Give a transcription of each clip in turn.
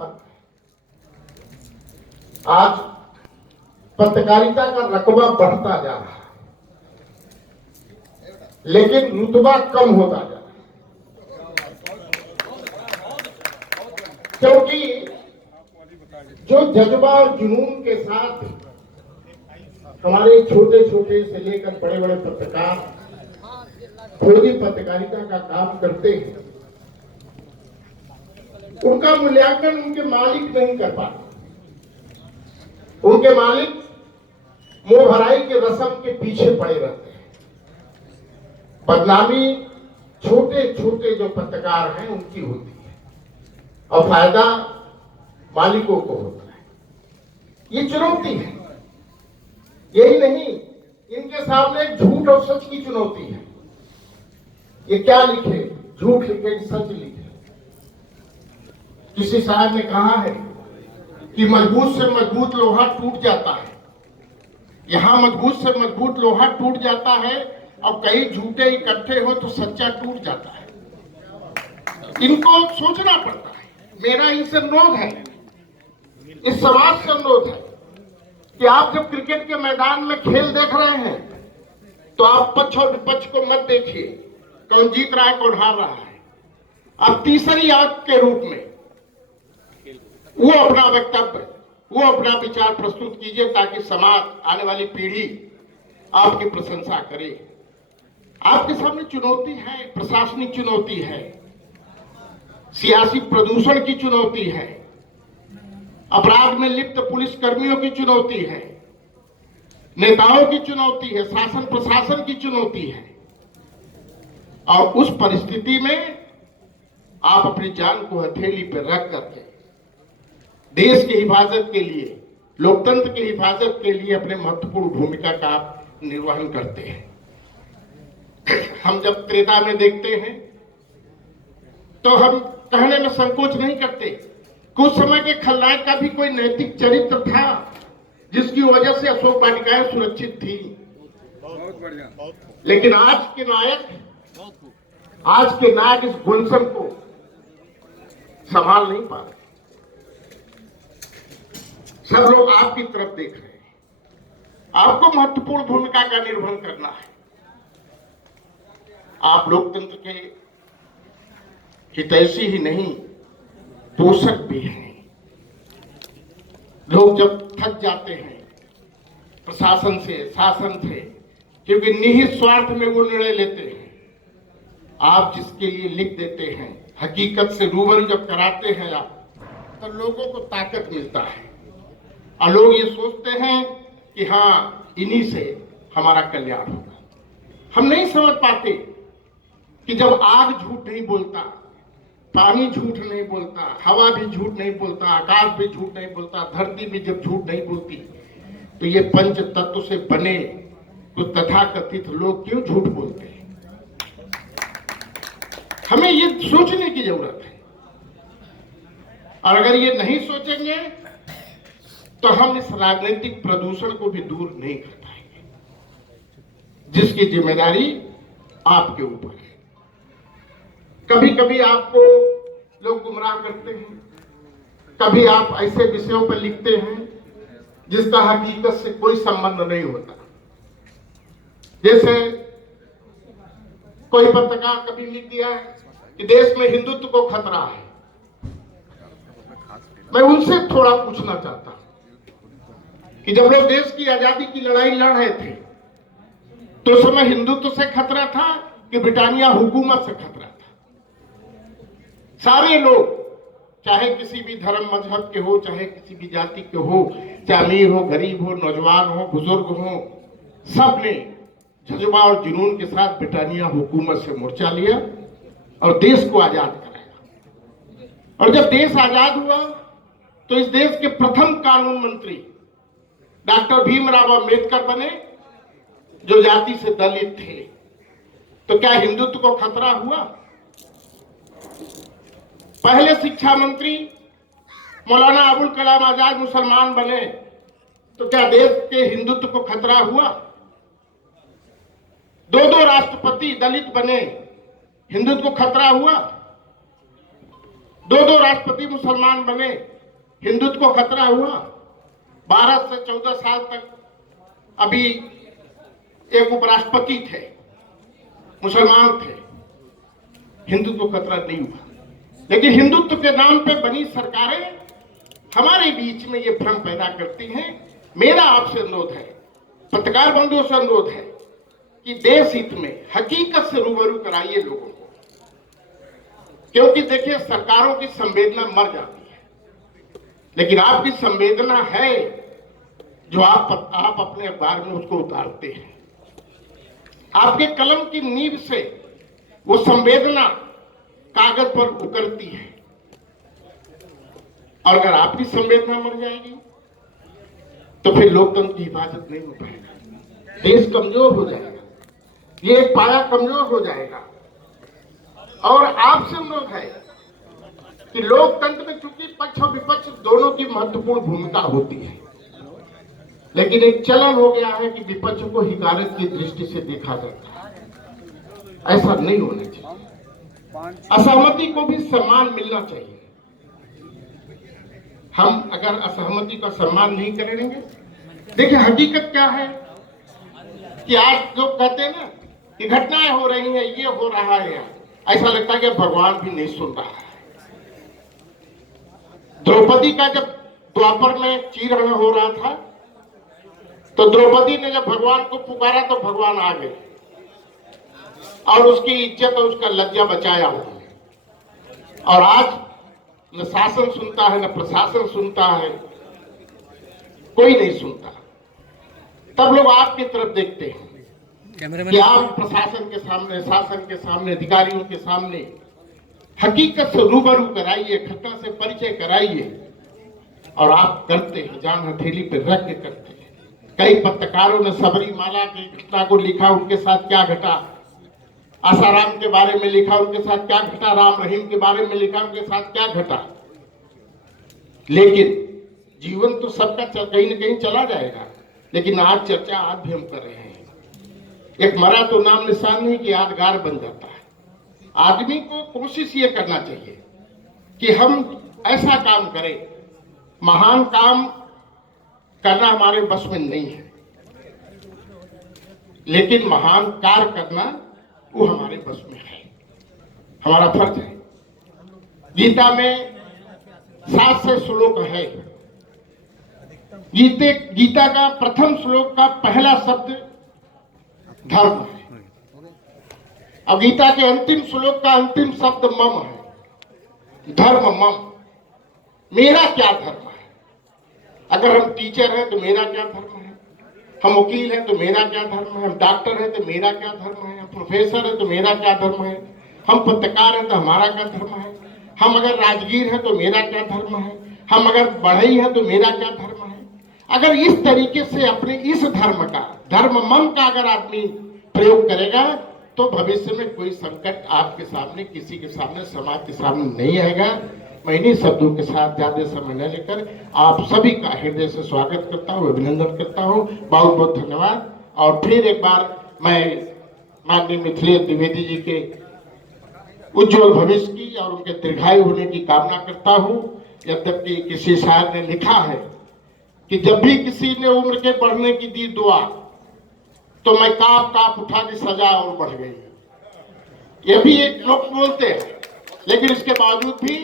फर्क है। आज पत्रकारिता का रकबा बढ़ता जा रहा है, लेकिन रुतबा कम होता जा रहा है, क्योंकि जो जज्बा और जुनून के साथ हमारे छोटे छोटे से लेकर बड़े बड़े पत्रकार खोजी पत्रकारिता का काम करते हैं, उनका मूल्यांकन उनके मालिक नहीं कर पाते। उनके मालिक मुंह भराई के रस्म के पीछे पड़े रहते हैं। बदनामी छोटे छोटे जो पत्रकार हैं उनकी होती है और फायदा मालिकों को होता है। ये चुनौती है। यही नहीं, इनके सामने झूठ और सच की चुनौती है। ये क्या लिखे, झूठ लिखे सच लिखे। किसी साहब ने कहा है कि मजबूत से मजबूत लोहा टूट जाता है। यहां मजबूत से मजबूत लोहा टूट जाता है और कई झूठे इकट्ठे हो तो सच्चा टूट जाता है। इनको सोचना पड़ता है। मेरा इनसे अनुरोध है, इस समाज से अनुरोध है कि आप जब क्रिकेट के मैदान में खेल देख रहे हैं तो आप पक्ष और विपक्ष को मत देखिए, कौन जीत रहा है कौन हार रहा है। आप तीसरी आंख के रूप में वो अपना वक्तव्य, वो अपना विचार प्रस्तुत कीजिए ताकि समाज, आने वाली पीढ़ी आपकी प्रशंसा करे। आपके सामने चुनौती है, प्रशासनिक चुनौती है, सियासी प्रदूषण की चुनौती है, अपराध में लिप्त पुलिस कर्मियों की चुनौती है, नेताओं की चुनौती है, शासन प्रशासन की चुनौती है। और उस परिस्थिति में आप अपनी जान को हथेली पर रख करके देश की हिफाजत के लिए, लोकतंत्र की हिफाजत के लिए अपने महत्वपूर्ण भूमिका का आप निर्वहन करते हैं। हम जब त्रेता में देखते हैं तो हम कहने में संकोच नहीं करते, कुछ समय के खलनायक का भी कोई नैतिक चरित्र था जिसकी वजह से अशोक वाटिकाएं सुरक्षित थी। लेकिन आज के नायक इस गुलशन को संभाल नहीं पा रहे। सब लोग आपकी तरफ देख रहे हैं। आपको महत्वपूर्ण भूमिका का निर्वहन करना है। आप लोकतंत्र के हितैषी ही नहीं, पोषक भी हैं। लोग जब थक जाते हैं प्रशासन से, शासन से, क्योंकि निहित स्वार्थ में वो निर्णय लेते हैं, आप जिसके लिए लिख देते हैं, हकीकत से रूबरू जब कराते हैं आप, तो लोगों को ताकत मिलता है और लोग ये सोचते हैं कि हाँ, इन्हीं से हमारा कल्याण होगा। हम नहीं समझ पाते कि जब आग झूठ नहीं बोलता, पानी झूठ नहीं बोलता, हवा भी झूठ नहीं बोलता, आकाश भी झूठ नहीं बोलता, धरती भी जब झूठ नहीं बोलती, तो ये पंच तत्व से बने तो तथाकथित लोग क्यों झूठ बोलते हैं? हमें ये सोचने की जरूरत है। और अगर ये नहीं सोचेंगे तो हम इस राजनीतिक प्रदूषण को भी दूर नहीं कर पाएंगे, जिसकी जिम्मेदारी आपके ऊपर है। कभी कभी आपको लोग गुमराह करते हैं, कभी आप ऐसे विषयों पर लिखते हैं जिसका हकीकत से कोई संबंध नहीं होता। जैसे कोई पत्रकार कभी लिख दिया है कि देश में हिंदुत्व को खतरा है। मैं उनसे थोड़ा पूछना चाहता हूं कि जब लोग देश की आजादी की लड़ाई लड़ रहे थे तो उस समय हिंदुत्व से खतरा था कि ब्रिटानिया हुकूमत से खतरा था? सारे लोग, चाहे किसी भी धर्म मजहब के हो, चाहे किसी भी जाति के हो, चाहे अमीर हो, गरीब हो, नौजवान हो, बुजुर्ग हो, सब ने जज्बा और जुनून के साथ ब्रिटानिया हुकूमत से मोर्चा लिया और देश को आजाद कराया। और जब देश आजाद हुआ तो इस देश के प्रथम कानून मंत्री डॉक्टर भीमराव अंबेडकर बने, जो जाति से दलित थे। तो क्या हिंदुत्व को खतरा हुआ? पहले शिक्षा मंत्री मौलाना अबुल कलाम आजाद मुसलमान बने, तो क्या देश के हिंदुत्व को खतरा हुआ? दो राष्ट्रपति दलित बने, हिंदुत्व को खतरा हुआ? दो दो राष्ट्रपति मुसलमान बने, हिंदुत्व को खतरा हुआ। 12 से 14 साल तक अभी एक उपराष्ट्रपति थे, मुसलमान थे, हिंदुत्व को खतरा नहीं हुआ। लेकिन हिंदुत्व के नाम पे बनी सरकारें हमारे बीच में ये भ्रम पैदा करती हैं। मेरा आपसे अनुरोध है, पत्रकार बंधुओं से अनुरोध है कि देश हित में हकीकत से रूबरू कराइए लोगों को, क्योंकि देखिए सरकारों की संवेदना मर जाती है, लेकिन आपकी संवेदना है जो आप अपने अखबार में उसको उतारते हैं। आपके कलम की नींव से वो संवेदना कागज पर उतरती है, और अगर आपकी संवेदना मर जाएगी तो फिर लोकतंत्र की हिफाजत नहीं हो पाएगा, देश कमजोर हो जाएगा, ये एक पाया कमजोर हो जाएगा। और आपसे अनुरोध है कि लोकतंत्र में चूंकि पक्ष और विपक्ष दोनों की महत्वपूर्ण भूमिका होती है, लेकिन एक चलन हो गया है कि विपक्ष को हिकारत की दृष्टि से देखा जाता है। ऐसा नहीं होना चाहिए, असहमति को भी सम्मान मिलना चाहिए। हम अगर असहमति का सम्मान नहीं करेंगे, देखिए हकीकत क्या है कि आज लोग कहते हैं ना कि घटनाएं हो रही हैं, ये हो रहा है, ऐसा लगता है कि भगवान भी नहीं सुन रहा है। द्रौपदी का जब द्वापर में चीरहरण हो रहा था तो द्रौपदी ने जब भगवान को पुकारा तो भगवान आ गए और उसकी इज्जत और उसका लज्जा बचाया उन्होंने। और आज न शासन सुनता है, न प्रशासन सुनता है, कोई नहीं सुनता। तब लोग आपकी तरफ देखते हैं कि आप प्रशासन के सामने, शासन के सामने, अधिकारियों के सामने हकीकत से रूबरू कराइए, घटना से परिचय कराइए, और आप करते हैं, जान हथेली पे रख के करते हैं। कई पत्रकारों ने सबरीमाला की घटना को लिखा, उनके साथ क्या घटा, आसाराम के बारे में लिखा, उनके साथ क्या घटा, राम रहीम के बारे में लिखा, उनके साथ क्या घटा। लेकिन जीवन तो सबका कहीं न कहीं चला जाएगा, लेकिन आज चर्चा आज भी हम कर रहे हैं। एक मरा तो नाम निशान नहीं कि यादगार बन जाता है। आदमी को कोशिश ये करना चाहिए कि हम ऐसा काम करें, महान काम करना हमारे बस में नहीं है, लेकिन महान कार्य करना वो हमारे बस में है, हमारा फर्ज है। गीता में 7 से श्लोक है। गीता का प्रथम श्लोक का पहला शब्द धर्म है, और गीता के अंतिम श्लोक का अंतिम शब्द मम है। धर्म मम, मेरा क्या धर्म है। अगर हम टीचर हैं तो मेरा क्या धर्म है, हम वकील हैं तो मेरा क्या धर्म है, हम डॉक्टर हैं तो मेरा क्या धर्म है, हम प्रोफेसर हैं तो मेरा क्या धर्म है, हम पत्रकार हैं तो हमारा क्या धर्म है, हम अगर राजगीर हैं तो मेरा क्या धर्म है, हम अगर बढ़ई हैं तो मेरा क्या धर्म है। अगर इस तरीके से अपने इस धर्म का, धर्म मम का अगर आदमी प्रयोग करेगा तो भविष्य में कोई संकट आपके सामने, किसी के सामने, समाज के सामने नहीं आएगा। मैं इन्हीं शब्दों के साथ ज्यादा समय न लेकर आप सभी का हृदय से स्वागत करता हूँ, अभिनंदन करता हूँ। बहुत बहुत धन्यवाद। और फिर एक बार मैं माननीय मिथिलेश द्विवेदी जी के उज्जवल भविष्य की और उनके दीर्घायु होने की कामना करता हूँ। यद्यपि किसी शायर ने लिखा है कि जब भी किसी ने उम्र के बढ़ने की दी दुआ तो मैं काप काप उठा की सजा और बढ़ गई। ये भी एक लोग बोलते हैं, लेकिन इसके बावजूद भी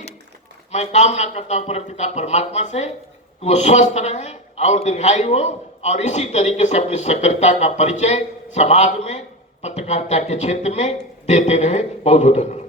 मैं कामना करता हूँ परमपिता परमात्मा से कि वो स्वस्थ रहे और दीर्घायु हो, और इसी तरीके से अपनी सक्रियता का परिचय समाज में, पत्रकारिता के क्षेत्र में देते रहे। बहुत बहुत धन्यवाद।